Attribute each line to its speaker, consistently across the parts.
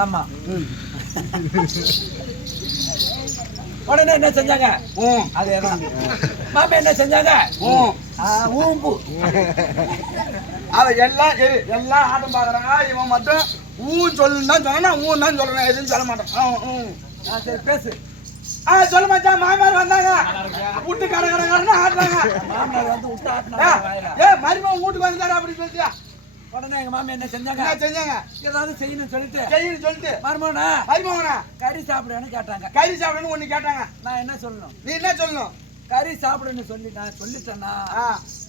Speaker 1: ஆமா. உடனே என்ன செஞ்சாங்க? அதேதான் மாமா என்ன செஞ்சாங்க? ஊம்பு
Speaker 2: அவ எல்லாம் சரி எல்லாம் ஆட்டம் பாக்குறாங்க இவன் மட்டும் ஊ சொல்லுன்னு தான் சொன்னா ஊ தான் சொல்றேன். எதுவும் சொல்ல மாட்டேன்.
Speaker 1: சரி பேசு.
Speaker 2: ஆ சொல்ல மச்சான் மாமியார் வந்தாங்க. விட்டு கடை கடை கடைன்னு ஆடுறாங்க.
Speaker 1: மாமனார் வந்து விட்டு வாயில.
Speaker 2: ஏ மருமகன் வீட்டுக்கு வந்துட்டாரு அப்படி சொல்லியா
Speaker 1: உடனே எங்க மாமா என்ன செஞ்சாங்க?
Speaker 2: என்ன செஞ்சாங்க?
Speaker 1: ஏதாவது செய்யணும்னு சொல்லிட்டு.
Speaker 2: செய்யுன்னு சொல்லிட்டு.
Speaker 1: மருமகனா
Speaker 2: மருமகனா
Speaker 1: கறி சாப்பிடுன்னு கேட்டாங்க.
Speaker 2: கறி சாப்பிடணும்னு ஒண்ணு கேட்டாங்க.
Speaker 1: நான் என்ன சொல்லணும்?
Speaker 2: நீ என்ன சொல்லணும்?
Speaker 1: கறி சாப்பிடுன்னு சொல்லி நான் சொல்லிட்டேன்னா
Speaker 2: ஆ.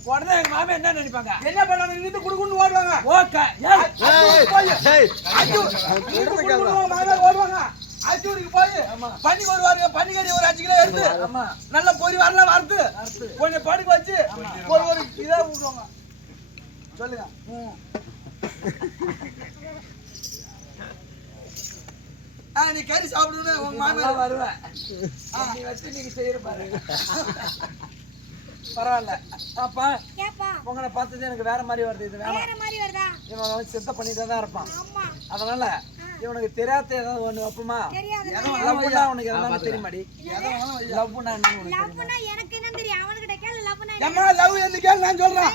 Speaker 1: உடனே எங்க மாமா என்ன நினைப்பாங்க?
Speaker 2: என்ன பண்ணுவாங்க? நின்று குடுக்குன்னு ஓடுவாங்க.
Speaker 1: ஓகே.
Speaker 2: ஓடுவாங்க. அச்சூருக்கு போய் பண்ணி வருவாரு. பன்னிக்கறி ஒரு அஞ்சு கிலோ எடுத்து
Speaker 1: ஆமா.
Speaker 2: நல்ல பொறி வரலாம் வறுத்து.
Speaker 1: வறுத்து.
Speaker 2: கொஞ்சம் படுக்க வச்சு ஒரு ஒரு இதா விடுவாங்க சொல்லுங்க. நீ கறி சாப்பிடுன்னு உங்க மாமியார்
Speaker 1: வருவேன். நீ வச்சு நீங்க செய்யற பாரு. பரவாயில்ல. அப்பா உங்களை பார்த்தது எனக்கு வேற மாதிரி வருது. இது வேணாம்.
Speaker 3: வேற மாதிரி வருதா?
Speaker 1: இவன் வந்து சித்த பண்ணிட்டே தான் இருப்பான்.
Speaker 3: ஆமா.
Speaker 1: அதனால இவனுக்கு தெரியாத ஏதாவது ஒண்ணு வைப்போமா?
Speaker 3: தெரியாது
Speaker 1: லவ்னா உனக்கு எதனால தெரியுமாடி? லவ்னா
Speaker 3: எனக்கு என்ன தெரியும்?
Speaker 2: ஏம்மா லவ் எந்த கேள் நான் சொல்றேன்.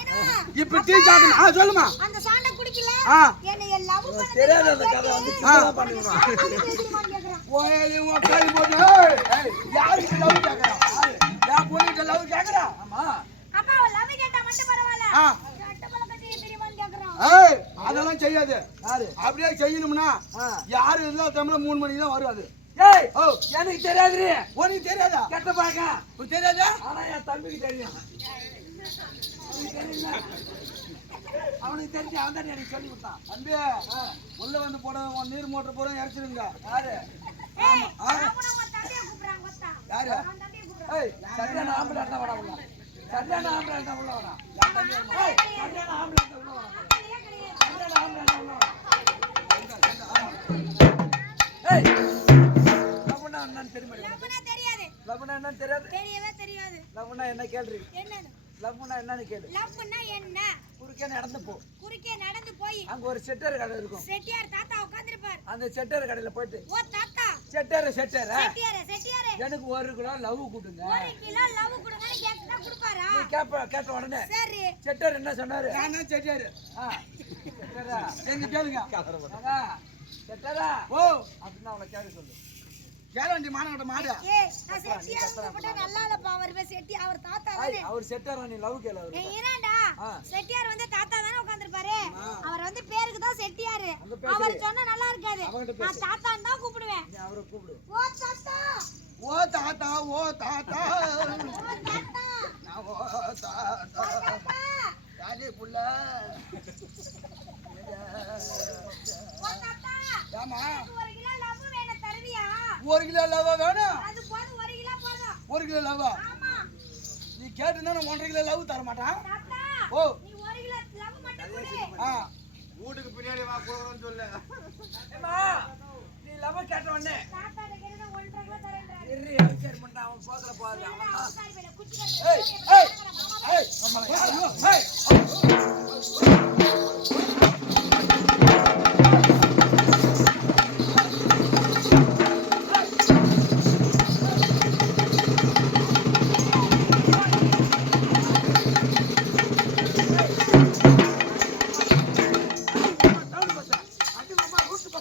Speaker 2: இப்ப டீ சாப்பிடணும் ஆ சொல்லுமா.
Speaker 3: அந்த சாண்டை குடிக்கல?
Speaker 2: ஆ.
Speaker 3: என்னைய லவ் பண்ண
Speaker 1: தெரியாத அந்த கதை வந்து சின்னதா பண்ணிடுவான்
Speaker 3: கேக்குறான்.
Speaker 2: ஓய் உன் கை போட்டு ஏய், யாருக்கு லவ் கேக்குறா? யார் பொண்ணுகிட்ட லவ் கேக்குறா?
Speaker 1: ஆமா.
Speaker 3: அப்பா லவ் கேட்டா மட்டும் பரவாயில்ல.
Speaker 2: ஆ. அதெல்லாம் செய்யாது.
Speaker 1: யாரு?
Speaker 2: அப்படியே செய்யணும்னா
Speaker 1: ஆ.
Speaker 2: யாரும் இல்ல தமிழ்ல மூணு மணிக்கு தான் வரும் அது.
Speaker 1: ஏய்
Speaker 2: ஓ
Speaker 1: எனக்கு தெரியாதுரி
Speaker 2: உனக்கு தெரியாதா?
Speaker 1: கெட்ட பழக்கம்.
Speaker 2: உனக்கு தெரியாதா?
Speaker 1: ஆனா என் தம்பிக்கு தெரியும். அவனுக்கு தெரிஞ்சு அவன் தான் எனக்கு சொல்லி கொடுத்தான்.
Speaker 2: தம்பி உள்ள வந்து போட உன் நீர் மோட்டர் பூரா இறச்சிருங்க
Speaker 1: யாரு?
Speaker 2: யாரு?
Speaker 3: அவன் தம்பியை கூப்பிடுறான்.
Speaker 1: ஏய் சரியான ஆம்பளை இருந்தா வர உள்ள. சரியான ஆம்பளை இருந்தா உள்ள வரா ஏய் சரியான ஆம்பளை இருந்தா உள்ள வரா சரியான ஆம்பளை இருந்தா உள்ள வரா ஏய் என்னன்னு தெரியுமா
Speaker 3: லவ்னா தெரியாது.
Speaker 1: லவ்னா என்னன்னு தெரியாது?
Speaker 3: தெரியவே தெரியாது.
Speaker 1: லவ்னா என்ன கேள்றி
Speaker 3: என்னன்னு
Speaker 1: லவ்னா என்னன்னு கேளு.
Speaker 3: லவ்னா என்ன?
Speaker 1: குறுக்கே நடந்து போ.
Speaker 3: குறுக்கே நடந்து போய்.
Speaker 1: அங்க ஒரு செட்டர் கடை இருக்கும்.
Speaker 3: செட்டியார் தாத்தா உட்கார்ந்திருப்பார்.
Speaker 1: அந்த செட்டர் கடையில போயிட்டு.
Speaker 3: ஓ தாத்தா.
Speaker 1: செட்டர் செட்டர்
Speaker 3: செட்டியாரே செட்டியாரே.
Speaker 1: எனக்கு ஒரு கிலோ லவ் கொடுங்க.
Speaker 3: ஒரு கிலோ லவ் கொடுங்கன்னு கேட்டா கொடுப்பாரா?
Speaker 1: நீ கேப்ப கேட்ட உடனே.
Speaker 3: சரி.
Speaker 1: செட்டர் என்ன சொன்னாரு?
Speaker 2: நான் செட்டியாரு
Speaker 1: ஆ, செட்டரா
Speaker 2: எங்க கேளுங்க.
Speaker 1: செட்டரா
Speaker 2: ஓ.
Speaker 1: அப்படின்னு அவளை கேட்க சொல்லு.
Speaker 2: வேண்டிய மானகட்ட மாடு?
Speaker 3: நான் செட்டியார் கூப்பிட்டா நல்லா இல்லப்பா அவர் போய் செட்டி அவர் தாத்தா தானே.
Speaker 1: அவர் செட்டரா நீ லவ் கேளு அவரு.
Speaker 3: செட்டியார் வந்து தாத்தா தானே உட்கார்ந்திருப்பாரு அவர் வந்து பேருக்கு தான் செட்டியாரு. அவர் சொன்னா நல்லா இருக்காது. நான் தாத்தான்னு தான் கூப்பிடுவேன்.
Speaker 1: நீ அவரை கூப்பிடு.
Speaker 3: ஓ தாத்தா.
Speaker 2: ஓ தாத்தா ஓ தாத்தா.
Speaker 3: ஓ தாத்தா.
Speaker 2: நான் ஓ தாத்தா.
Speaker 3: தாத்தா.
Speaker 2: யாரே புள்ள?
Speaker 3: ஓ தாத்தா.
Speaker 2: ஏமா
Speaker 3: எனக்கு ஒரு கிலோ லவ் வேணும் தருவியா
Speaker 2: ஒரு கிலோ லவ் வேணும்.
Speaker 3: அது போதும் ஒரு கிலோ போதும்.
Speaker 2: ஒரு கிலோ லவ்?
Speaker 3: ஆமா.
Speaker 2: நீ கேட்டுனா நான் ஒன்றரை கிலோ லவ் தர மாட்டான். ஓ.
Speaker 3: நீ ஒரு கிலோ லவ் மட்டும் கொடு.
Speaker 2: ஆ.
Speaker 1: ஏம்மா, நீ லவ் கேட்ட உடனே. இரு அவசரம் பண்ணா அவன் போகல போகாது அவன்
Speaker 2: ஏய் ஏய் ஏய்